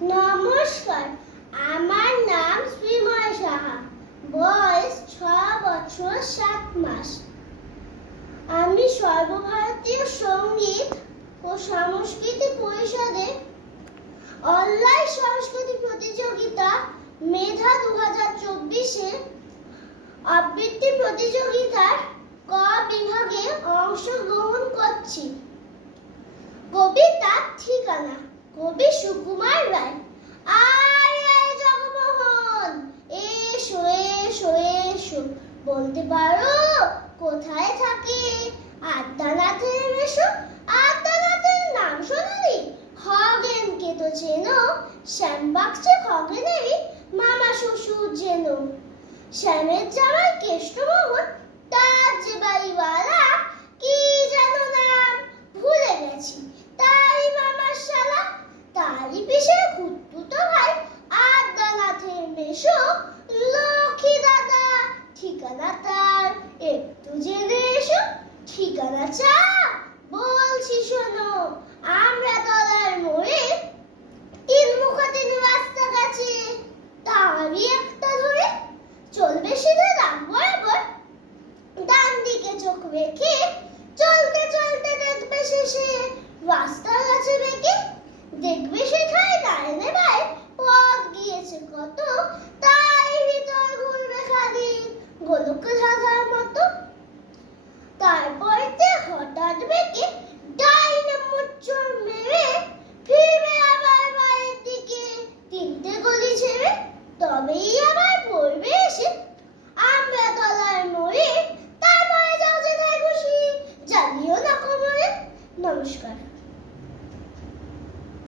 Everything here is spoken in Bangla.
নমস্কার, আমার নাম শ্রীময় সাহা, বয়স 6 বছর 7 মাস। আমি সর্বভারতীয় সঙ্গীত ও সংস্কৃতি পরিষদে অনলাইন সংস্কৃতি প্রতিযোগিতা মেধা 2024-এ আবৃত্তি প্রতিযোগিতার ক বিভাগে অংশগ্রহণ করছি। কবিতার ঠিকানা, কবি সুকুমার রায়। আয় আয় জগমোহন, এসো এসো এসো, বলতে পারো কোথায় থাকে আদ্যানাথের মেশো? আদ্যানাথের নাম শোনোনি? খগেনকে তো চেনো, শ্যামবাগচে খগেনেরই মামা শ্বশুর যেন। শ্যামের জামাই কেষ্টমোহন, তার যে বাড়িওয়ালা কি যেন নাম, ভুলে গেছি। তারই মামার শালা, তারই পিসের খুঁতখুঁতো ভাই আদ্যানাথের মেশো লক্ষ্মী দাদা। ঠিকানা তার একটু জেনে এসো, ঠিকানা চাই